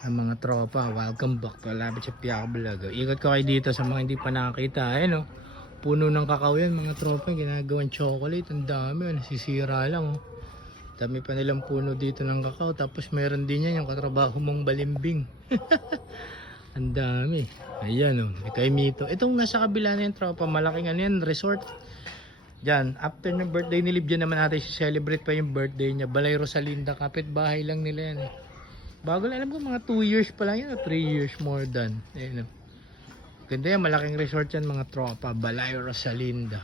ang mga tropa, welcome back to Labit sa Piako Vlog. Ikot ko kayo dito sa mga hindi pa nakakita. Ayan o, puno ng kakao yan mga tropa. Ginagawang chocolate, ang dami. Oh, nasisira lang oh. Dami pa nilang puno dito ng kakao. Tapos meron din yan yung katrabaho mong balimbing. ang dami. Ayan o, may kay Mito. Itong nasa kabila na yung tropa, malaking ano yan, resort. Diyan, after ng birthday ni Libya naman natin si celebrate pa yung birthday niya. Balay Rosalinda, kapit bahay lang nila yan eh. Bago lang, alam ko mga 2 years pa lang yan o 3 years more than. Ayun. Ganda yan, malaking resort yan mga tropa. Balay Rosalinda.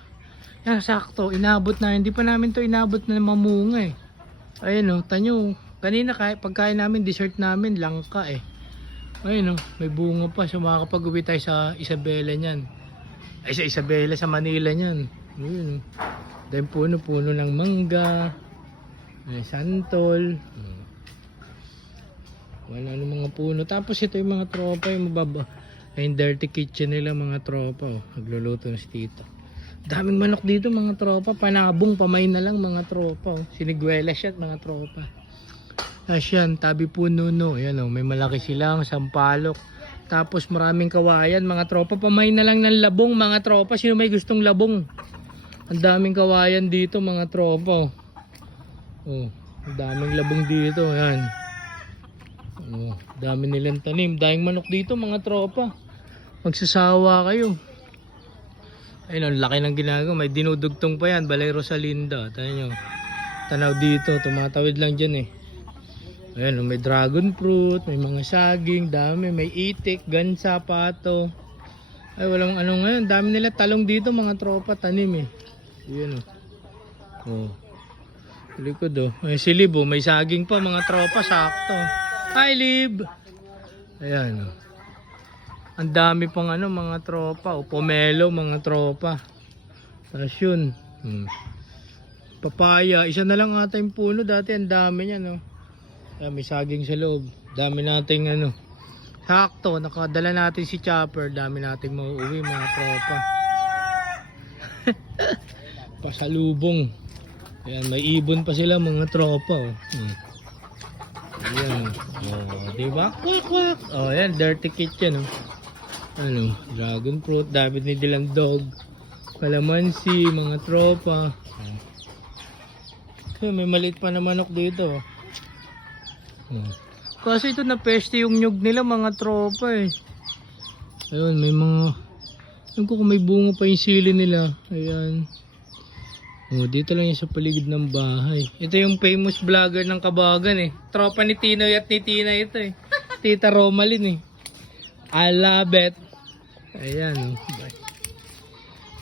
Yan, sakto. Inabot na. Hindi pa namin to inabot na mamunga eh. Ayun o, tanyo. Kanina kahit pagkain namin, dessert namin, langka eh. Ayun o, may bunga pa. So makakapag-uwi tayo sa Isabela niyan. Ay sa Isabela, sa Manila niyan. Ayun o. Dahil puno-puno ng mangga. May santol. Hmm. Wala ng mga puno. Tapos ito yung mga tropa, yung mababa. Ay, dirty kitchen nila mga tropa. Oh. Nagluluto na si tita. Daming manok dito mga tropa. Panabong, pamay na lang mga tropa. Oh. Siniguela siya mga tropa. Tapos yan, tabi puno no. Ayan oh, may malaki silang sampalok. Tapos maraming kawayan mga tropa. Pamay na lang ng labong mga tropa. Sino may gustong labong? Ang daming kawayan dito mga tropa. Oh, oh ang daming labong dito. Ayan. Oh, dami nilang tanim. Daing manok dito mga tropa. Magsasawa kayo. Ayun, ang laki ng ginagawa. May dinudugtong pa yan. Balay Rosalinda. Tayo nyo. Tanaw dito. Tumatawid lang dyan eh. Ayan, oh, may dragon fruit. May mga saging. Dami. May itik. Gansa, pato. Ay, walang ano ngayon. Dami nila talong dito mga tropa. Tanim eh. Ayan oh. Oh. Likod oh. Ay, si Lib, oh. May saging pa mga tropa. Sakto. Hi, Lib! Ayan, oh. Ang dami pang ano, mga tropa. O, pomelo, mga tropa. Tapos yun. Hmm. Papaya. Isa na lang ata yung puno. Dati ang dami niya, no? Ayan, may saging sa loob. Dami nating ano. Sakto, nakadala natin si Chopper. Dami nating mauuwi, mga tropa. Pasalubong. Ayan, may ibon pa sila, mga tropa. Oh. Hmm. Ayan. Oh, di ba? Kwak, kwak. Oh, ayan, dirty kitchen. Oh. Ano, dragon fruit, David ni Dylan dog. Kalamansi, mga tropa. Oh. may maliit pa na manok dito. Oh. Kasi ito na peste yung nyug nila, mga tropa eh. Ayun, may mga... Alam ko kung may bunga pa yung sili nila. Ayan. Oh, dito lang yan sa paligid ng bahay. Ito yung famous vlogger ng Kabagan eh. Tropa ni Tinoy at ni Tina ito eh. Tita Romalyn eh. I love it. Ayan oh.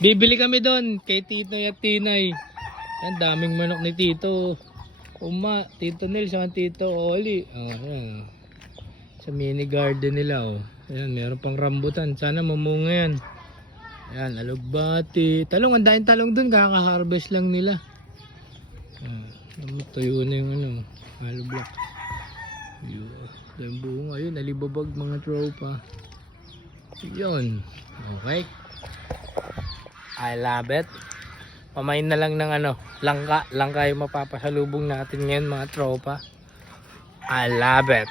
Bibili kami doon kay Tinoy at Tinay. Yan, daming manok ni Tito. Uma, Tito Nel, sa Tito Oli. Oh, oh. Sa mini garden nila oh. Ayan, meron pang rambutan. Sana mamunga yan. Ayan, alugbati. Talong, ang daing talong dun. Kaka-harvest lang nila. Ah, tuyo na yung ano, hollow block. Yun. Dahil buong ayun, alibabag mga tropa. Yun. Okay. I love it. Pamain na lang ng ano, langka. Langka yung mapapasalubong natin ngayon mga tropa. I love it.